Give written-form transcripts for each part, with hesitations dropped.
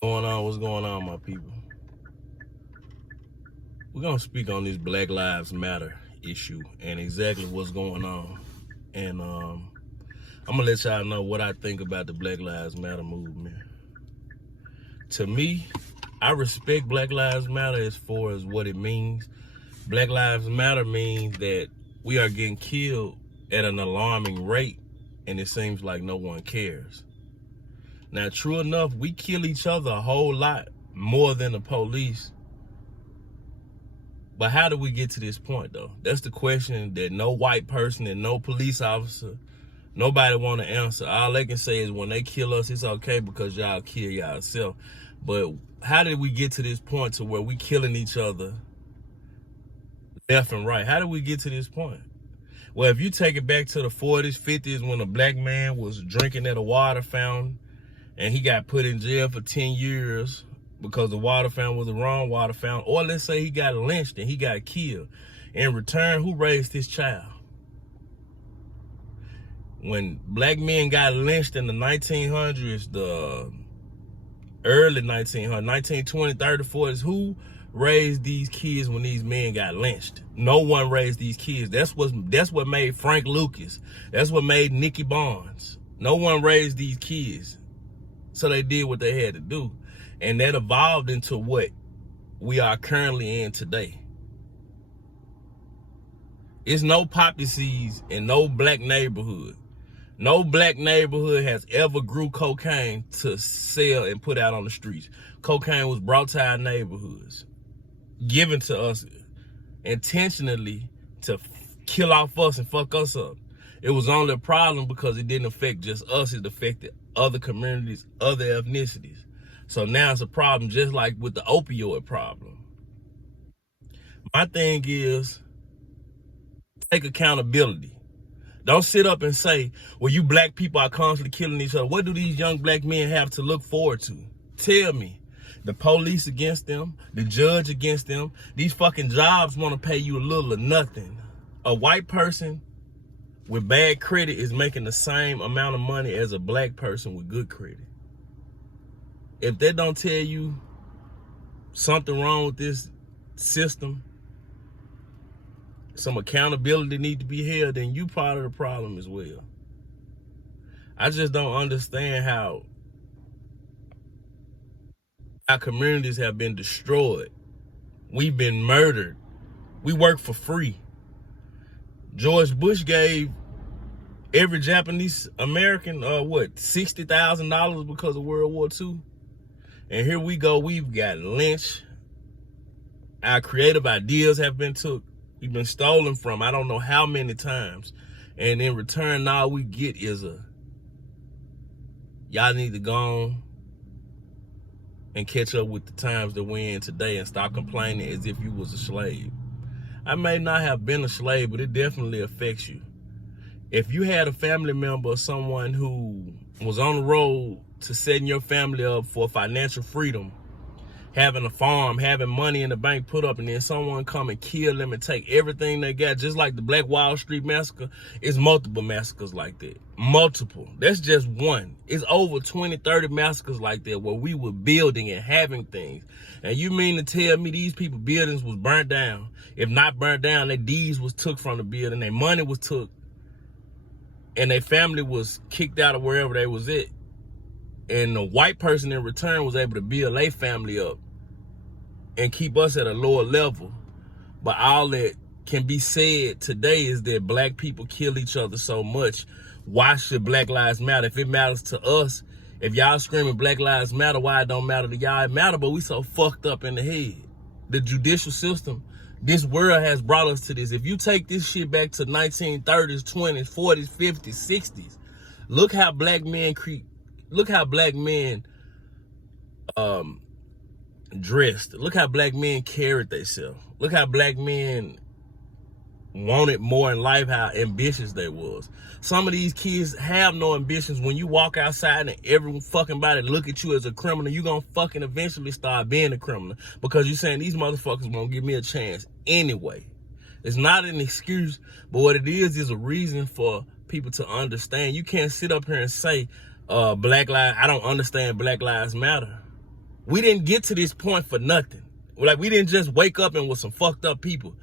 What's going on, my people? We're gonna speak on this Black Lives Matter issue and exactly what's going on. And I'm gonna let y'all know what I think about the Black Lives Matter movement. To me, I respect Black Lives Matter as far as what it means. Black Lives Matter means that we are getting killed at an alarming rate, and it seems like no one cares. Now, true enough, we kill each other a whole lot more than the police. But how do we get to this point, though? That's the question that no white person and no police officer, nobody want to answer. All they can say is when they kill us, it's okay because y'all kill yourself. But how did we get to this point to where we killing each other left and right? How did we get to this point? Well, if you take it back to the 40s, 50s, when a black man was drinking at a water fountain and he got put in jail for 10 years because the water fountain was the wrong water fountain, or let's say he got lynched and he got killed. In return, who raised his child? When black men got lynched in the 1900s, the early 1900s, 1920s, 30s, 40s, who raised these kids when these men got lynched? No one raised these kids. That's what made Frank Lucas. That's what made Nicky Barnes. No one raised these kids. So they did what they had to do. And that evolved into what we are currently in today. It's no poppy seeds in no black neighborhood. No black neighborhood has ever grew cocaine to sell and put out on the streets. Cocaine was brought to our neighborhoods, given to us intentionally to kill off us and fuck us up. It was only a problem because it didn't affect just us, it affected other communities, other ethnicities. So now it's a problem just like with the opioid problem. My thing is, take accountability. Don't sit up and say, well, you black people are constantly killing each other. What do these young black men have to look forward to? Tell me. The police against them, the judge against them. These fucking jobs want to pay you a little or nothing. A white person with bad credit is making the same amount of money as a black person with good credit. If they don't tell you something wrong with this system, some accountability need to be held, then you part of the problem as well. I just don't understand how our communities have been destroyed. We've been murdered. We work for free. George Bush gave every Japanese American, $60,000 because of World War II. And here we go, we've got lynched. Our creative ideas have been took. We've been stolen from I don't know how many times. And in return, all we get is y'all need to go on and catch up with the times that we're in today and stop complaining as if you was a slave. I may not have been a slave, but it definitely affects you. If you had a family member or someone who was on the road to setting your family up for financial freedom, having a farm, having money in the bank put up, and then someone come and kill them and take everything they got, just like the Black Wall Street massacre, it's multiple massacres like that. Multiple. That's just one. It's over 20, 30 massacres like that where we were building and having things. And you mean to tell me these people buildings was burnt down? If not burnt down, their deeds was took from the building, their money was took, and their family was kicked out of wherever they was at. And the white person in return was able to build their family up and keep us at a lower level. But all that can be said today is that black people kill each other so much. Why should Black Lives Matter? If it matters to us, if y'all screaming Black Lives Matter, why it don't matter to y'all? It matter, but we so fucked up in the head. The judicial system, this world has brought us to this. If you take this shit back to 1930s, 20s, 40s, 50s, 60s, look how black men dressed. Look how black men carried themselves. Look how black men wanted more in life, how ambitious they was. Some of these kids have no ambitions. When you walk outside and every fucking body look at you as a criminal, you gonna fucking eventually start being a criminal because you're saying these motherfuckers won't give me a chance anyway. It's not an excuse, but what it is a reason for people to understand. You can't sit up here and say, I don't understand Black Lives Matter. We didn't get to this point for nothing. Like, we didn't just wake up and was some fucked up people.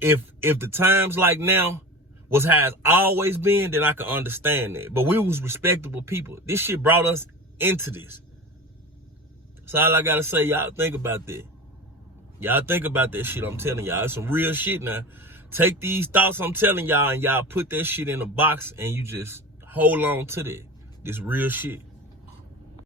If the times like now was how it's always been, then I can understand that. But we was respectable people. This shit brought us into this. That's all I gotta say. Y'all think about that. Y'all think about that shit I'm telling y'all. It's some real shit now. Take these thoughts I'm telling y'all and y'all put that shit in a box and you just hold on to that. This real shit.